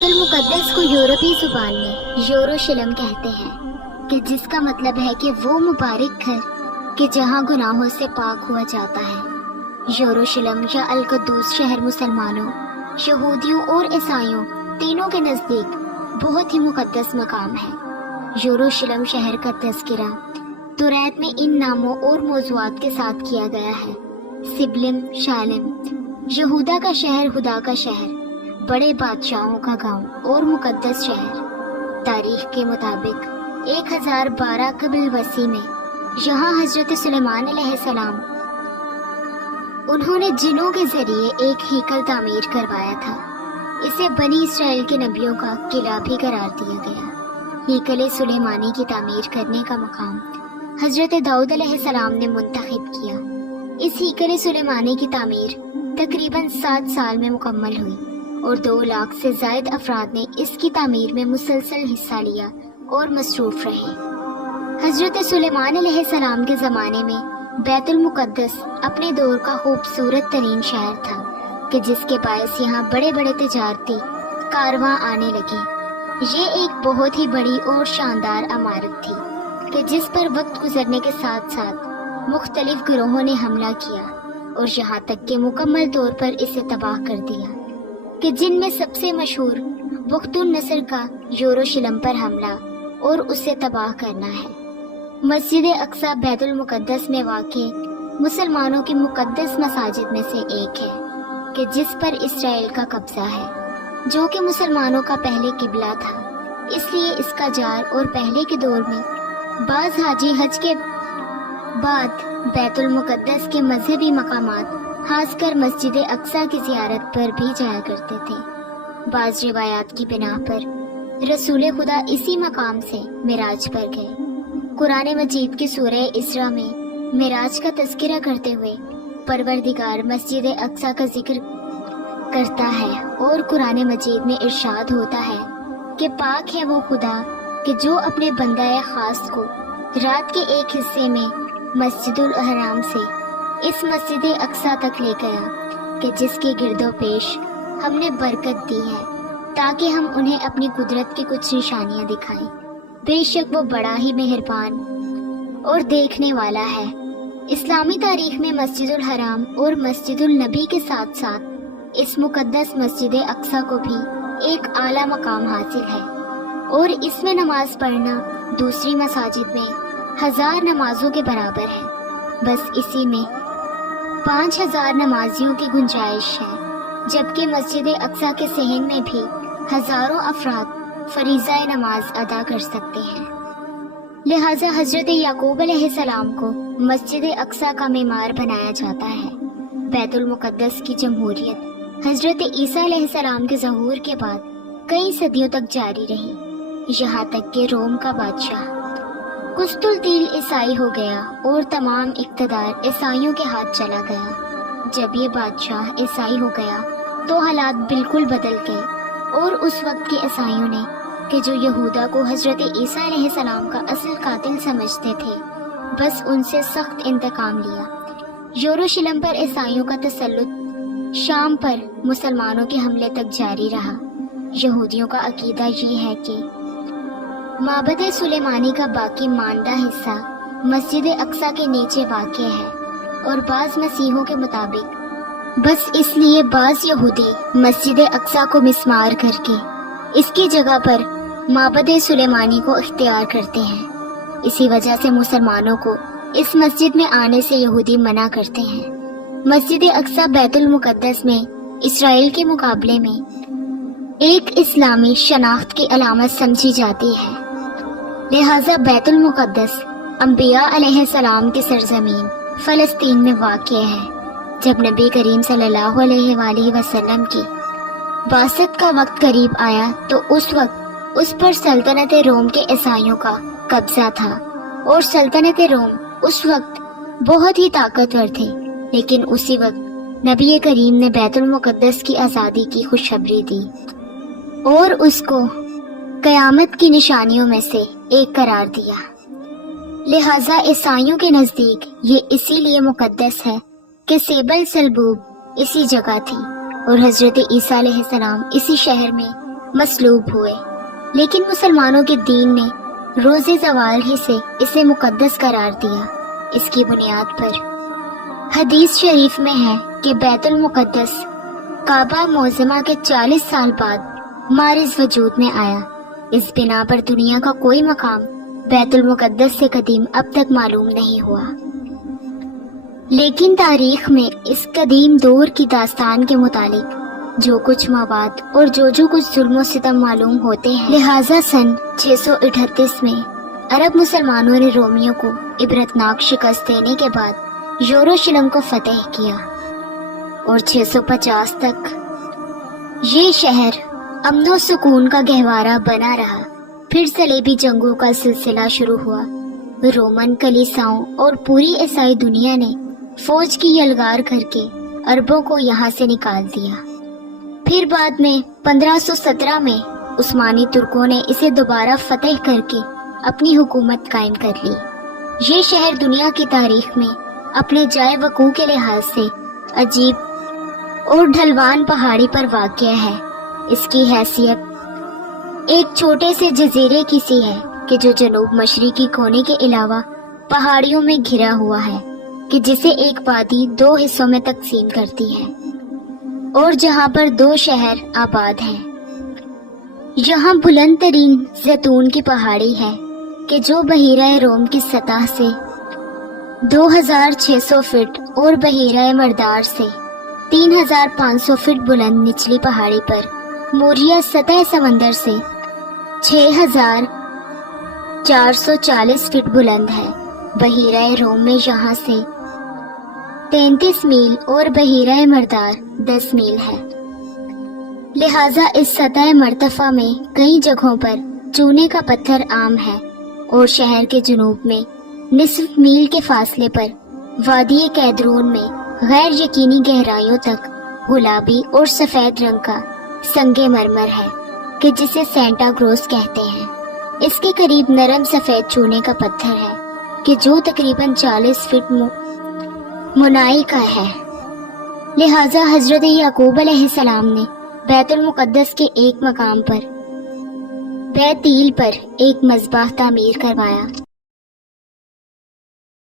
المقدس کو یورپی زبان میں یوروشلم کہتے ہیں، کہ جس کا مطلب ہے کہ وہ مبارک گھر کہ جہاں گناہوں سے پاک ہوا جاتا ہے۔ یوروشلم یا القدس شہر مسلمانوں، یہودیوں اور عیسائیوں تینوں کے نزدیک بہت ہی مقدس مقام ہے۔ یوروشلم شہر کا تذکرہ توریت میں ان ناموں اور موضوعات کے ساتھ کیا گیا ہے: سبلم، شالم، یہودا کا شہر، خدا کا شہر، بڑے بادشاہوں کا گاؤں اور مقدس شہر۔ تاریخ کے مطابق 1012 قبل مسیح میں یہاں حضرت سلیمان علیہ السلام انہوں نے جنوں کے ذریعے ایک ہیکل تعمیر کروایا تھا۔ اسے بنی اسرائیل کے نبیوں کا قلعہ بھی قرار دیا گیا۔ ہیکل سلیمانی کی تعمیر کرنے کا مقام حضرت داؤد علیہ السلام نے منتخب کیا۔ اس ہیکل سلیمانی کی تعمیر تقریباً 7 سال میں مکمل ہوئی اور 2 لاکھ سے زائد افراد نے اس کی تعمیر میں مسلسل حصہ لیا اور مصروف رہے۔ حضرت سلیمان علیہ السلام کے زمانے میں بیت المقدس اپنے دور کا خوبصورت ترین شہر تھا، کہ جس کے باعث یہاں بڑے بڑے تجارتی کارواں آنے لگے۔ یہ ایک بہت ہی بڑی اور شاندار عمارت تھی، کہ جس پر وقت گزرنے کے ساتھ ساتھ مختلف گروہوں نے حملہ کیا اور یہاں تک کہ مکمل طور پر اسے تباہ کر دیا، کہ جن میں سب سے مشہور بخت النصر کا یوروشلم پر حملہ اور اسے تباہ کرنا ہے۔ مسجد اقصی بیت المقدس میں واقع مسلمانوں کی مقدس مساجد میں سے ایک ہے، کہ جس پر اسرائیل کا قبضہ ہے، جو کہ مسلمانوں کا پہلے قبلہ تھا۔ اس لیے اس کا جار اور پہلے کے دور میں بعض حاجی حج کے بعد بیت المقدس کے مذہبی مقامات، خاص کر مسجد اقصی کی زیارت پر بھی جایا کرتے تھے۔ بعض روایات کی بنا پر رسول خدا اسی مقام سے معراج پر گئے۔ قرآن مجید کی سورہ اسراء میں معراج کا تذکرہ کرتے ہوئے پروردگار مسجد اقصی کا ذکر کرتا ہے، اور قرآن مجید میں ارشاد ہوتا ہے کہ پاک ہے وہ خدا کہ جو اپنے بندہ خاص کو رات کے ایک حصے میں مسجد الحرام سے اس مسجد اقصی تک لے گیا، کہ جس کے گرد و پیش ہم نے برکت دی ہے، تاکہ ہم انہیں اپنی قدرت کی کچھ نشانیاں دکھائیں۔ بے شک وہ بڑا ہی مہربان اور دیکھنے والا ہے۔ اسلامی تاریخ میں مسجد الحرام اور مسجد النبی کے ساتھ ساتھ اس مقدس مسجد اقصی کو بھی ایک اعلیٰ مقام حاصل ہے، اور اس میں نماز پڑھنا دوسری مساجد میں 1000 نمازوں کے برابر ہے۔ بس اسی میں 5000 نمازیوں کی گنجائش ہے، جبکہ مسجد اقصی کے صحن میں بھی ہزاروں افراد فریضہ نماز ادا کر سکتے ہیں۔ لہٰذا حضرت یعقوب علیہ السلام کو مسجد اقصی کا معمار بنایا جاتا ہے۔ بیت المقدس کی جمہوریت حضرت عیسیٰ علیہ السلام کے ظہور کے بعد کئی صدیوں تک جاری رہی، یہاں تک کہ روم کا بادشاہ قسطنطین عیسائی ہو گیا اور تمام اقتدار عیسائیوں کے ہاتھ چلا گیا۔ جب یہ بادشاہ عیسائی ہو گیا تو حالات بالکل بدل گئے، اور اس وقت کے عیسائیوں نے، کہ جو یہودا کو حضرت عیسیٰ علیہ السلام کا اصل قاتل سمجھتے تھے، بس ان سے سخت انتقام لیا۔ یوروشلم پر عیسائیوں کا تسلط شام پر مسلمانوں کے حملے تک جاری رہا۔ یہودیوں کا عقیدہ یہ ہے کہ معبد سلیمانی کا باقی ماندہ حصہ مسجد اقصی کے نیچے واقع ہے، اور بعض مسیحیوں کے مطابق بس اس لیے بعض یہودی مسجد اقصی کو مسمار کر کے اس کی جگہ پر معبد سلیمانی کو اختیار کرتے ہیں۔ اسی وجہ سے مسلمانوں کو اس مسجد میں آنے سے یہودی منع کرتے ہیں۔ مسجد اقصی بیت المقدس میں اسرائیل کے مقابلے میں ایک اسلامی شناخت کی علامت سمجھی جاتی ہے، لہذا بیت المقدس انبیاء علیہ السلام کی سرزمین فلسطین میں واقع ہے۔ جب نبی کریم صلی اللہ علیہ وآلہ وسلم کی بعثت کا وقت قریب آیا تو اس وقت اس پر سلطنت روم کے عیسائیوں کا قبضہ تھا، اور سلطنت روم اس وقت بہت ہی طاقتور تھے، لیکن اسی وقت نبی کریم نے بیت المقدس کی آزادی کی خوشخبری دی اور اس کو قیامت کی نشانیوں میں سے ایک قرار دیا۔ لہٰذا عیسائیوں کے نزدیک یہ اسی لیے مقدس ہے کہ سیبل سلبوب اسی جگہ تھی، اور حضرت عیسیٰ علیہ السلام اسی شہر میں مصلوب ہوئے، لیکن مسلمانوں کے دین نے روز زوال ہی سے اسے مقدس قرار دیا۔ اس کی بنیاد پر حدیث شریف میں ہے کہ بیت المقدس کعبہ معظمہ کے 40 سال بعد مارز وجود میں آیا۔ اس بنا پر دنیا کا کوئی مقام بیت المقدس سے قدیم اب تک معلوم نہیں ہوا، لیکن تاریخ میں اس قدیم دور کی داستان کے متعلق جو کچھ مواد اور جو کچھ ظلم و ستم معلوم ہوتے ہیں، لہٰذا سن 638 میں عرب مسلمانوں نے رومیوں کو عبرتناک شکست دینے کے بعد یروشلم کو فتح کیا، اور 650 تک یہ شہر امن و سکون کا گہوارہ بنا رہا۔ پھر صلیبی جنگوں کا سلسلہ شروع ہوا۔ رومن کلیساؤں اور پوری عیسائی دنیا نے فوج کی یلغار کر کے عربوں کو یہاں سے نکال دیا۔ پھر بعد میں 1517 میں عثمانی ترکوں نے اسے دوبارہ فتح کر کے اپنی حکومت قائم کر لی۔ یہ شہر دنیا کی تاریخ میں اپنے جائے وقوع کے لحاظ سے عجیب اور ڈھلوان پہاڑی پر واقع ہے۔ اس کی حیثیت ایک چھوٹے سے جزیرے کی سی ہے کہ جو جنوب مشرقی کونے کے علاوہ پہاڑیوں میں گھرا ہوا ہے، کہ جسے ایک وادی 2 حصوں میں تقسیم کرتی ہے، اور جہاں پر 2 شہر آباد ہیں۔ یہاں بلند ترین زیتون کی پہاڑی ہے کہ جو بحیرہ روم کی سطح سے 2600 فٹ اور بحیرہ مردار سے 3500 فٹ بلند نچلی پہاڑی پر موریا سطح سمندر سے 6440 فٹ بلند ہے۔ بحیرہ روم میں یہاں سے 33 میل اور بحیرہ مردار 10 میل ہے، لہٰذا اس سطح مرتفع میں کئی جگہوں پر چونے کا پتھر عام ہے، اور شہر کے جنوب میں نصف میل کے فاصلے پر وادی کیدرون میں غیر یقینی گہرائیوں تک گلابی اور سفید رنگ کا سنگ مرمر ہے کہ جسے سینٹا کروز کہتے ہیں۔ اس کے قریب نرم سفید چونے کا پتھر ہے کہ جو تقریباً 40 فٹ منائی کا ہے، لہٰذا حضرت یعقوب علیہ السلام نے بیت المقدس کے ایک مقام پر بیتیل پر ایک مذبح تعمیر کروایا۔